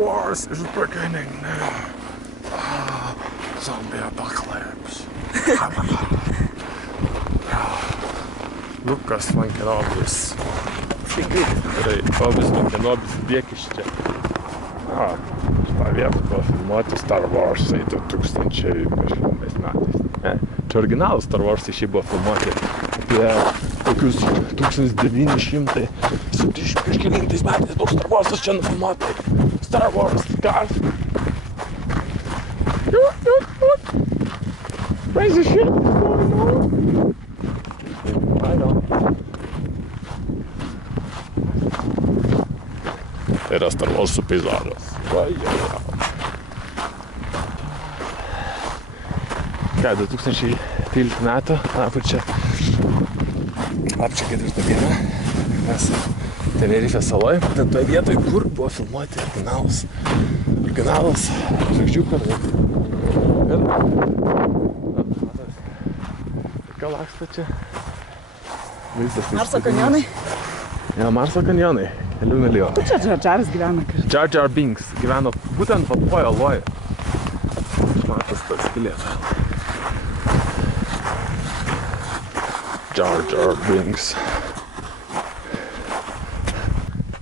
Wars is beginning now. Zombie apocalypse. Lukas Vankenobis. Sveiki. Gerai, Obis Vankenobis dėkis čia. Šitą vietą buvo filmuoti Star Wars 2000 metais. Čia originalus Star Wars šiaip buvo filmuoti apie tokius 1970 metais daug Star Warsas čia nufilmuotai. Star Wars cars. Crazy shit going on. I know. Tai yra Star Warsų peizažas. Ką, 2013 metų, lapkričio 4 dieną, mes Tenerifės saloj, būtent toje vietoje, kur buvo filmuoti originalus žvaigždžių karai. Ir ką laksto čia? Marso kanjonai? Ja, Marso kanjonai, kelių milijonų. Čia Jar Jaras gyvena kažkaip. Jar Jar Binks gyveno būtent Vatvoje oloje. Matas tas pilėtas. Jar Jar Binks.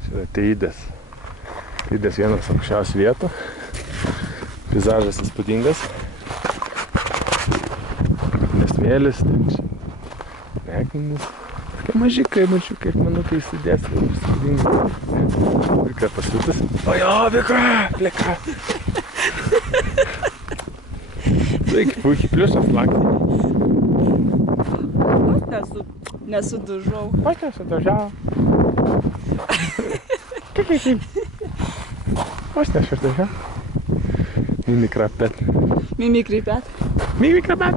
Čia yra Teidės. Teidės vienas aukščiausių vietų. Peizažas įspūdingas. Nesmėlis, mekminis. Tokie mažiukai, manau, kai įsidės įspūdingai. Vika pasiutas. Ojo, Vika! Plėka! Sveiki, puikiai pliušas naktį. Nesudužau. Aš nesudužau. Aš nesudužau. Mimikrapet. Mimikripet. Mimikrapet.